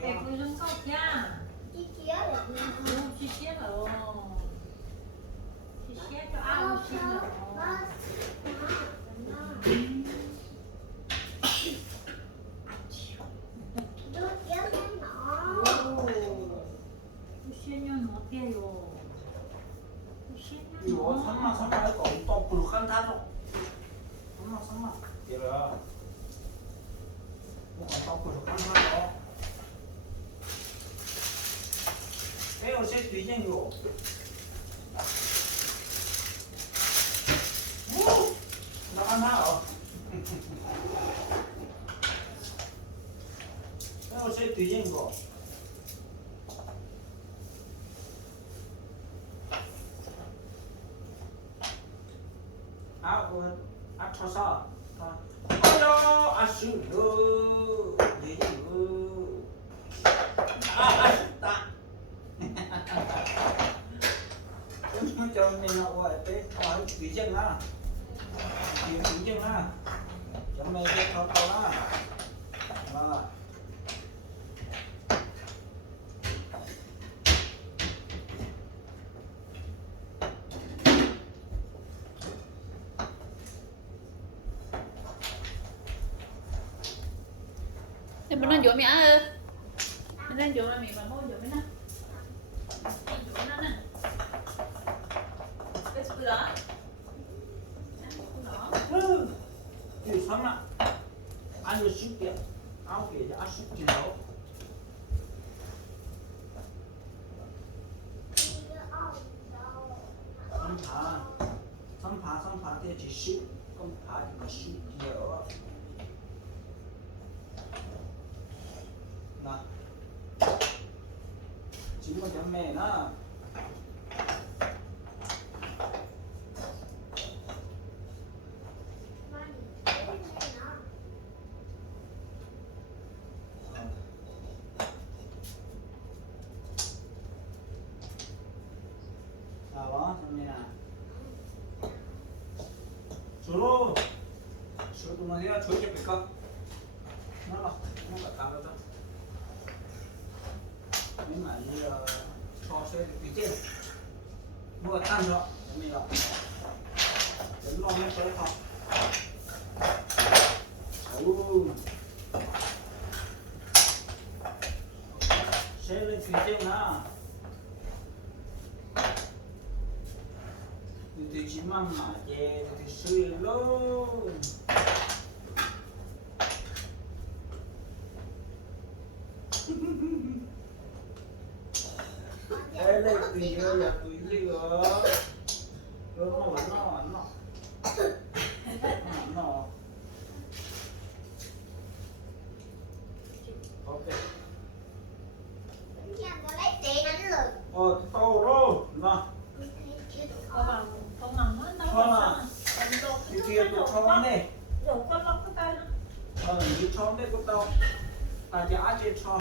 Đẹp vui lưng khóc nha. Chị chia được Đúng, chị xiết rồi. Chị xiết cho ăn, chị xiết rồi. Nước kéo cái nọ. Chị xiết nhau nó 어때요? chị xiết nhau 이거 nó. 설마 할거 또 불칸타도 설마 얘라 또 불칸타도 에어 셋 뒤쟁이고 나가나 에어 셋 뒤쟁이고 아 쳐서 어여 아쉬워 예유 아쉽다 cho nên nó gọi cái hỏi thủy dân á thủy dân á cho mày cái khó đó mà Thì mình nên dụ mẹ ơi. Mình nên dụ là mẹ bà mua dụ mẹ nè. Dụ nó nè. Cái sự đó. 이 설마 아주 쉽게 9개 아쉽게 나오 선파 대지 10 그럼 파니까 10개요 나 지금 연매나 나와 연매나 주로 주로만 해야 저기 뺄까? 나가 나가자 nhưng mà như là cho xe bị chết mua tan rồi mình là đến lo mới tới học xe lên phía trên nào thì chỉ mong mà chè thì suy luôn đây đây tùy vô là tùy vô rồi nó vẫn nó ok to rồi nó Con mầm nó đâu Con cái kia tụi cho này rồi con lóc cái tay nó. như cho đây của tao ta giá trên cho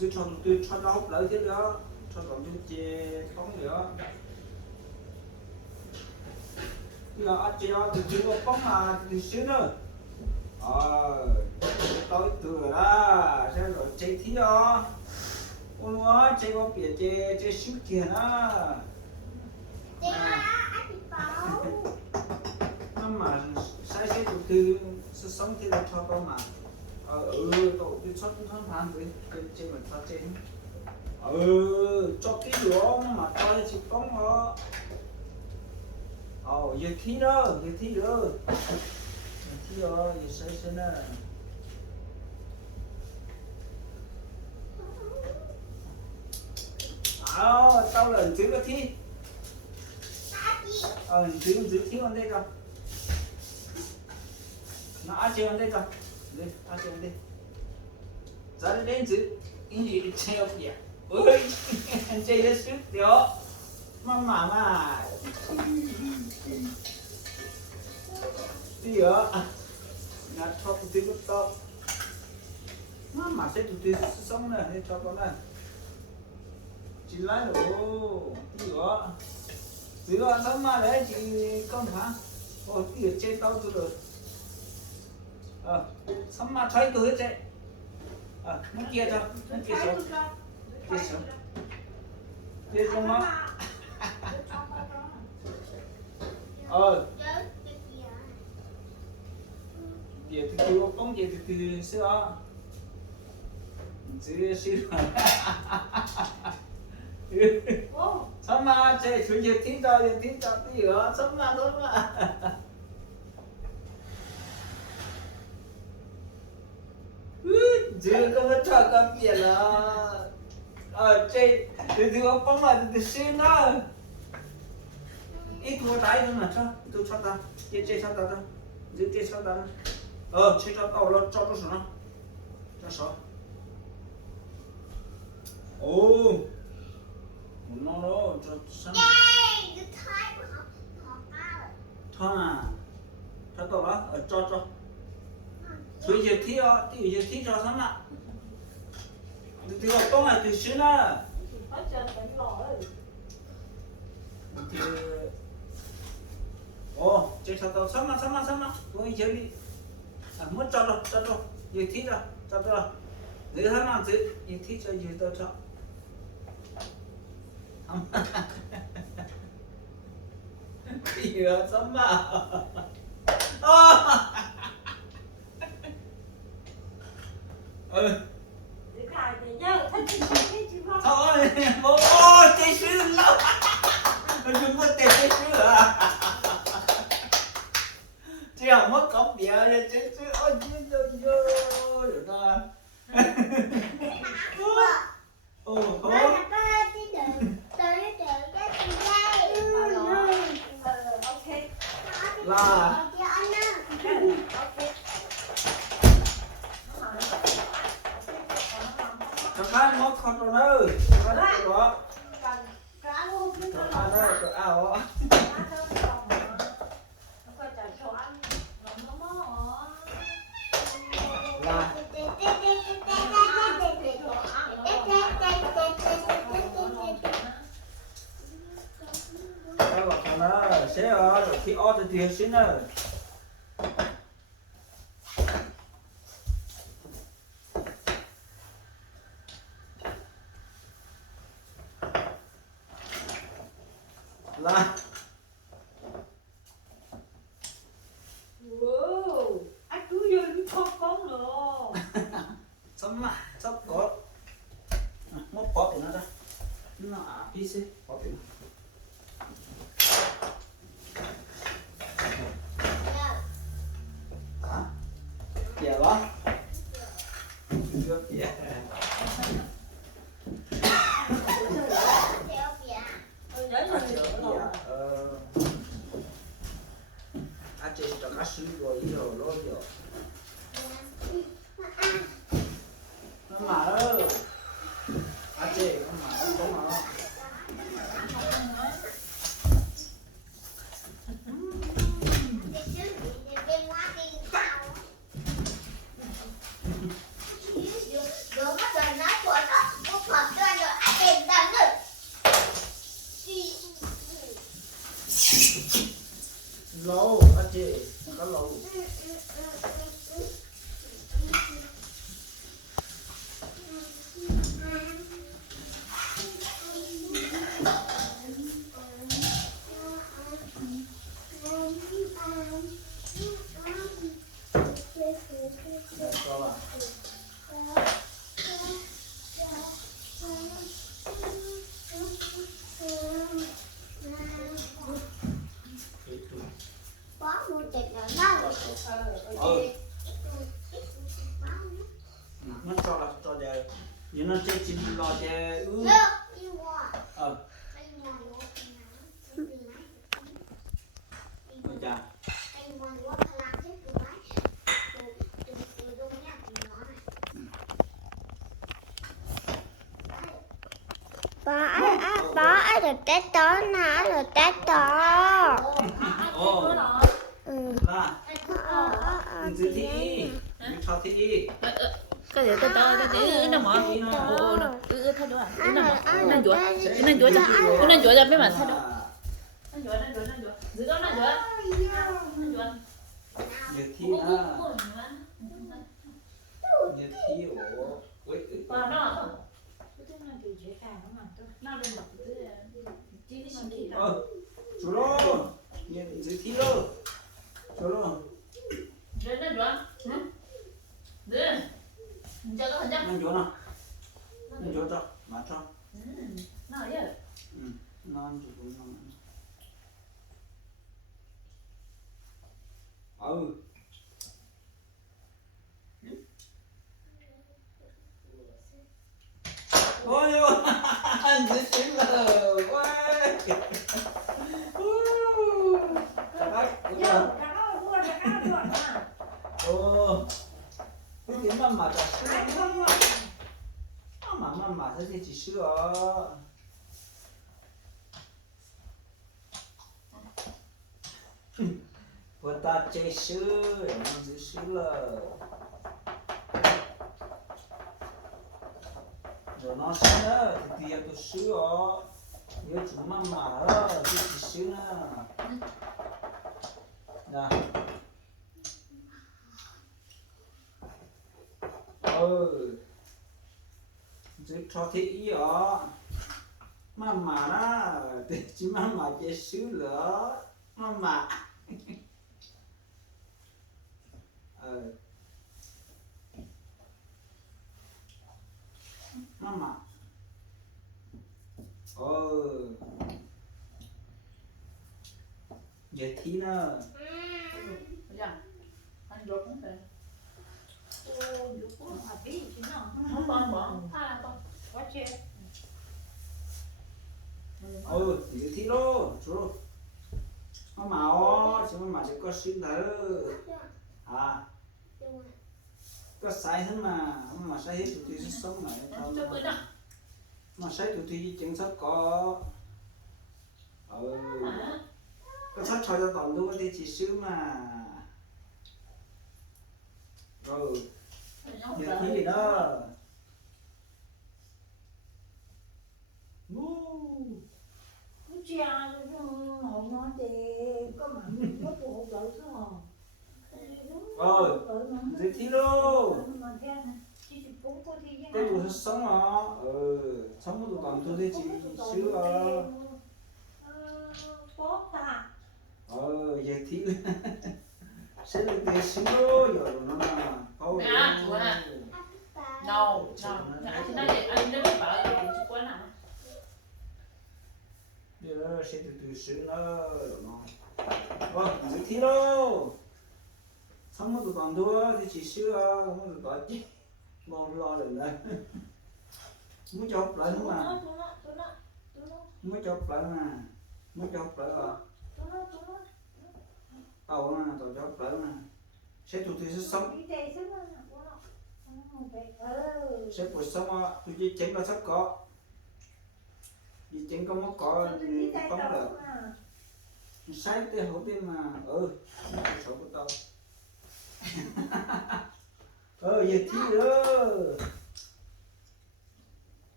chứ cho tôi cho nó hấp lợi thế đó cho còn như chè không nữa là ăn chè thì chỉ có bóng mà thì xíu nữa tối từ đó sẽ rồi chè thí đó ôi quá chè có biển chè xíu kia đó mà sai sai tụi tôi sống thì là cho con mà tụi tôi xuất thân phản với trên mình phát trên cho cái lượng mà tao chỉ có mà giờ thi đó giờ thi rồi giờ sai nè tao là thứ cái thi thứ thi on đây rồi nó ăn chơi on đây rồi đây ăn chơi on đây ra đến chữ 인지 체육이야. 어이, 이제 예술 려. 마마마. 뛰어. 나 처음 듣고 마마 새도 듣성네 내 저거는. 질라로. 뛰어. 뛰어 한단 말이야, 지 껌파. 뛰어 제 tao 들어. 선마 차이도 했지. Muốn kia cho, muốn kia xuống. Kia xuống. Kia xuống nó. Giờ từ từ bóng giờ từ từ sữa. Sữa. Sama 제 주제 팀자 뛰어. sama. Giờ có mất trò cầm biển là chơi từ từ bóng là từ xưa nó ít thua trái thôi mà cho ta chơi cho ta đó giữ chơi cho ta đó chơi cho tao nó cho số nó cho số ồ nó cho sẵn thôi à cho tao đó cho bây giờ thi cho sẵn ạ từ bóng là từ xưa nó chơi sao tao sama tôi chơi đi muốn cho giờ thi cho giữ hai năm giữ giờ thi cho giờ tao cho iya sama thôi bố chơi sư lắm đừng có tiền chơi sư à chứ không mất cổng bịa chơi sư ôi chứ rồi ta là thằng hai mất con rồi nữa đó rồi ảo là cái bọc nó sẽ rồi khi ở thì xin nữa là sama sắp có một bọt thì nó ra nó đi xe bọt thì dạ đó được dạ chị cho cá sấu rồi rồi nó mà ơi chị nó mà lâu chị có lâu nó cho giờ nhưng nó chơi chín lo chơi dạ Ba ai được tết đó nè, được tết đó. là dự thi cho thi cái gì tao nó mỏ nó thay đổi nó dũa cho mấy bạn thay đổi nó dũa giữ đó nó dũa dự thi dự thi ổ nào lên mặt cái chỉ đi xin kia Chú rồi, nhìn dưới thi rồi. Chú rồi, lên lên rồi lên cho nó hình nó chỗ nào? Nó chỗ cho, mà cho. nào vậy Nó ăn chỗ nó. Ôi ôi, anh dễ xíu lờ quá. Cái gì mà chả mà thế thì chỉ sữa. Vừa ta chơi sữa, nó dễ xíu lờ. Rồi nó sẽ nữa thì tiệt tôi sữa, nhớ chúng mà đó thì chỉ sữa nữa. Nè. Giữ cho thị ý đó mà đó thì chỉ mà chơi sữa nữa mà mama vậy thì nữa anh ruột cũng được không không con con quá chết vậy thì đó chú mama mà sẽ có xin thử có sai hết mà sai hết tụi tôi sẽ sống này mà sai tụi tôi chẳng sao có có sát cho toàn luôn thì chỉ xíu mà rồi nhiều thứ gì đó cha nó nói thì có mà nó phụ lợi chứ không dễ thi luôn cái tụi nó sống sống tụi toàn tôi thì chỉ xíu dễ thi sẽ được tiền xíu rồi nó là thôi no anh nó bảo thì chú quên nào giờ sẽ từ từ xíu nữa rồi nó dễ thi đâu sống một tụi toàn tôi thì chỉ xíu không có tụi toàn chứ ngon lo được đấy muốn chọc lại nữa mà muốn chọc lại mà muốn chọc lại à tàu mà tàu chọc lại mà sẽ tụi tôi sẽ sống sẽ buổi sống tụi tôi chén nó sắp có vì chén có mất có không được sáng tới hậu tiên mà số của tao vậy thì đó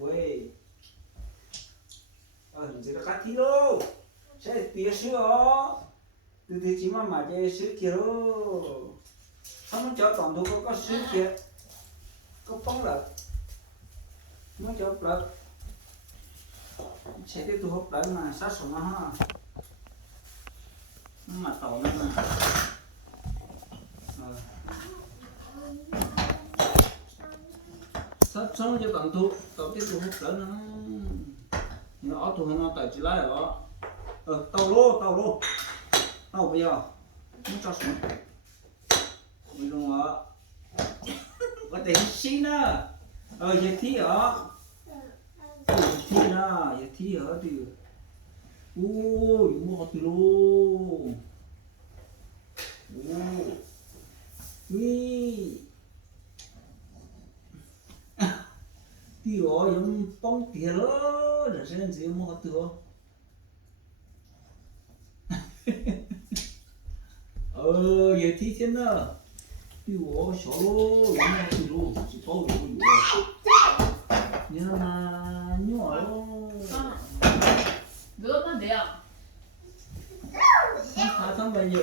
ui mình sẽ cắt thịt đâu sẽ tía sữa từ từ chỉ mà chơi sữa kia đâu không cho toàn bộ có sữa kia có bóng lợn mới cho lợn sẽ tiếp tục hút lại mà sát sùng nó ha mà tàu nó mà sát sống cho toàn thu tàu tiếp tục hút lại nó nhưng ở tụi nó tại chỉ lái đó tàu lô tàu bây giờ muốn cho sùng mình luôn ở có thể xí nữa vậy thì ở thì na vậy thì ở thì ôi mua từ luôn ui thì ở dùng bông tiền đó là sẽ làm gì mua từ vậy thì thế nào thì ở số lô dùng từ luôn chỉ có dùng nhưng mà nhỏ rửa nó đẹp nó xong bây giờ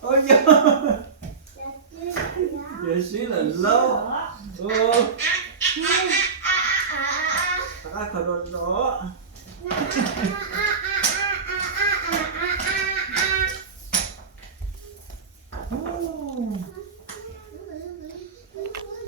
ôi giờ giờ xí là lâu ta khởi đó